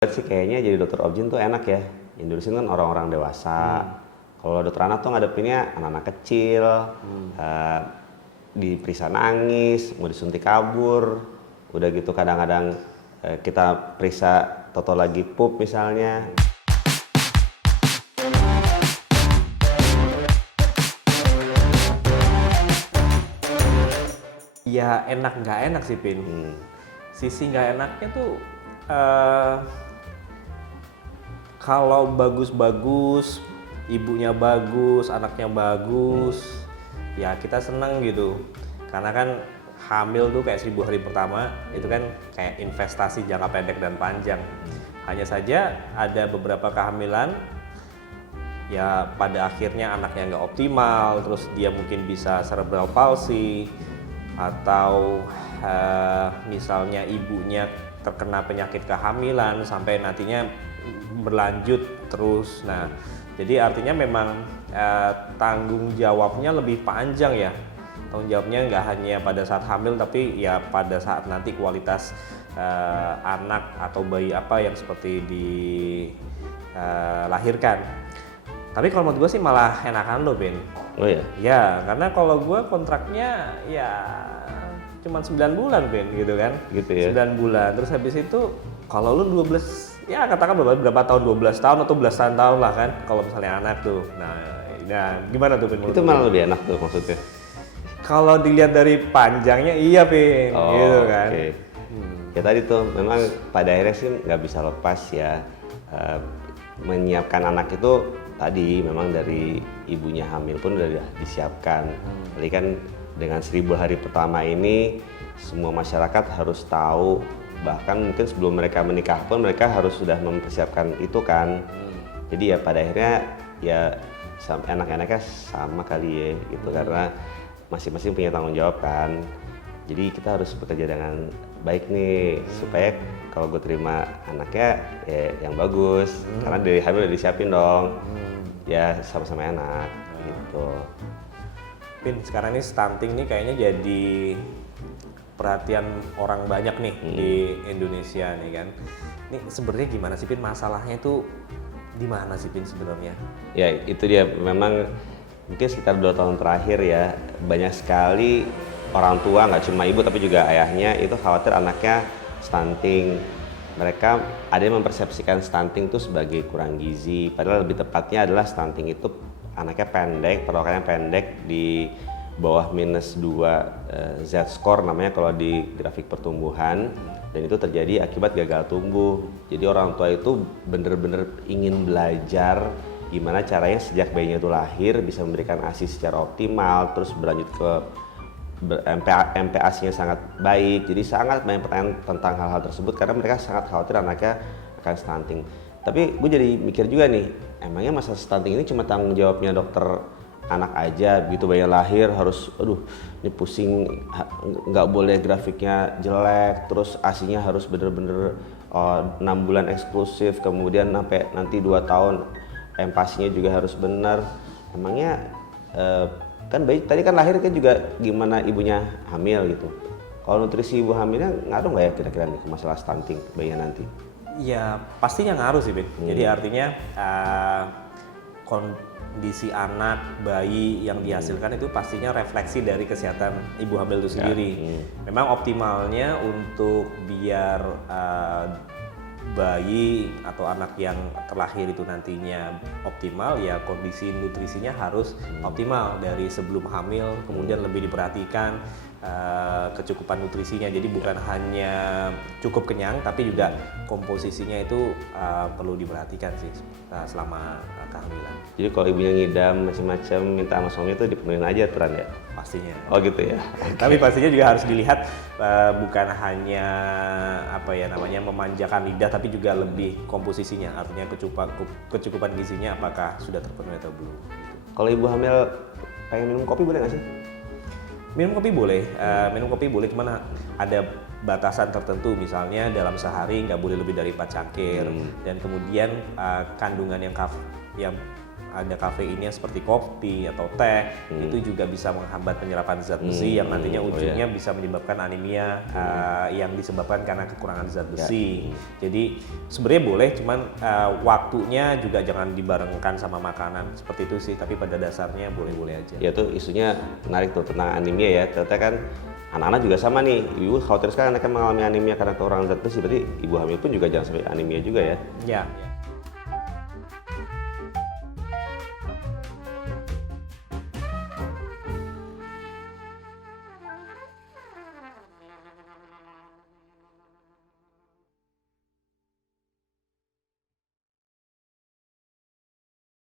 Sih kayaknya jadi dokter obgyn tuh enak ya. Indonesia kan orang-orang dewasa. Kalau dokter anak tuh ngadepinnya anak-anak kecil, diperiksa nangis, mau disuntik kabur. Udah gitu kadang-kadang kita periksa toto lagi pup misalnya. Ya enak nggak enak sih Pin. Sisi nggak enaknya tuh kalau bagus-bagus, ibunya bagus, anaknya bagus, ya kita seneng gitu. Karena kan hamil tuh kayak 1000 hari pertama, itu kan kayak investasi jangka pendek dan panjang. Hanya saja ada beberapa kehamilan, ya pada akhirnya anaknya nggak optimal, terus dia mungkin bisa cerebral palsy, atau misalnya ibunya terkena penyakit kehamilan sampai nantinya berlanjut terus. Nah, jadi artinya memang tanggung jawabnya lebih panjang ya. Tanggung jawabnya nggak hanya pada saat hamil, tapi ya pada saat nanti kualitas anak atau bayi apa yang seperti dilahirkan. Tapi kalau menurut gue sih malah enakan lo, Ben. Oh ya? Ya, karena kalau gue kontraknya ya cuma 9 bulan, Ben, gitu kan. Gitu ya? 9 bulan, terus habis itu kalau lu 12, ya katakan berapa tahun, 12 tahun atau belasan tahun lah kan, kalau misalnya anak tuh. Nah gimana tuh, Ben? Itu malah lebih enak tuh maksudnya? Kalau dilihat dari panjangnya, iya, Ben, gitu kan. Okay. Ya tadi tuh memang pada akhirnya sih nggak bisa lepas ya. Menyiapkan anak itu tadi memang dari ibunya hamil pun udah disiapkan. Jadi kan dengan 1000 hari pertama ini semua masyarakat harus tahu, bahkan mungkin sebelum mereka menikah pun mereka harus sudah mempersiapkan itu kan. Jadi ya pada akhirnya ya enak-enaknya sama kali ya gitu, karena masing-masing punya tanggung jawab kan. Jadi kita harus bekerja dengan baik nih supaya kalau gue terima anaknya ya yang bagus, karena dari hamil udah disiapin dong. Ya sama-sama enak gitu. Pin, sekarang ini stunting nih kayaknya jadi perhatian orang banyak nih di Indonesia nih kan. Ini sebenarnya gimana sih, Pin, masalahnya itu di mana sih, Pin, sebenarnya? Ya itu dia, memang mungkin sekitar 2 tahun terakhir ya banyak sekali orang tua, nggak cuma ibu tapi juga ayahnya itu khawatir anaknya stunting. Mereka ada yang mempersepsikan stunting itu sebagai kurang gizi, padahal lebih tepatnya adalah stunting itu anaknya pendek, perawakannya pendek di bawah -2 Z-score namanya kalau di grafik pertumbuhan, dan itu terjadi akibat gagal tumbuh. Jadi orang tua itu bener-bener ingin belajar gimana caranya sejak bayinya itu lahir bisa memberikan ASI secara optimal, terus berlanjut ke MPASI-nya sangat baik. Jadi sangat banyak pertanyaan tentang hal-hal tersebut karena mereka sangat khawatir anaknya akan stunting. Tapi gue jadi mikir juga nih, emangnya masalah stunting ini cuma tanggung jawabnya dokter anak aja, begitu bayi lahir harus, ini pusing, nggak boleh grafiknya jelek, terus ASI-nya harus bener-bener 6 bulan eksklusif, kemudian sampai nanti 2 tahun MPASI-nya juga harus benar. Emangnya kan bayi tadi kan lahir kan juga gimana ibunya hamil gitu. Kalau nutrisi ibu hamilnya ngaruh nggak ya kira-kira nih ke masalah stunting bayinya nanti? Ya pastinya ngaruh sih, Ben. Jadi artinya kondisi anak, bayi yang dihasilkan itu pastinya refleksi dari kesehatan ibu hamil itu sendiri. Memang optimalnya untuk biar bayi atau anak yang terlahir itu nantinya optimal, ya kondisi nutrisinya harus optimal dari sebelum hamil, kemudian lebih diperhatikan kecukupan nutrisinya. Jadi bukan hanya cukup kenyang tapi juga komposisinya itu perlu diperhatikan sih selama kehamilan. Jadi kalau ibunya ngidam macam-macam minta sama suami itu dipenuhin aja aturan ya? Pastinya. Oh gitu ya. Tapi pastinya juga harus dilihat bukan hanya memanjakan lidah, tapi juga lebih komposisinya, artinya kecukupan gizinya apakah sudah terpenuhi atau belum. Kalau ibu hamil pengen minum kopi boleh nggak sih? Minum kopi boleh, cuman ada batasan tertentu, misalnya dalam sehari nggak boleh lebih dari 4 cangkir, dan kemudian kandungan yang ada kafeinnya seperti kopi atau teh, itu juga bisa menghambat penyerapan zat besi yang nantinya ujungnya bisa menyebabkan anemia yang disebabkan karena kekurangan zat besi. Jadi sebenarnya boleh, cuman waktunya juga jangan dibarengkan sama makanan seperti itu sih. Tapi pada dasarnya boleh-boleh aja. Ya tuh isunya menarik tuh tentang anemia ya. Ternyata kan anak-anak juga sama nih, ibu khawatir sekali anaknya mengalami anemia karena kekurangan zat besi, berarti ibu hamil pun juga jangan sampai anemia juga ya. Ya.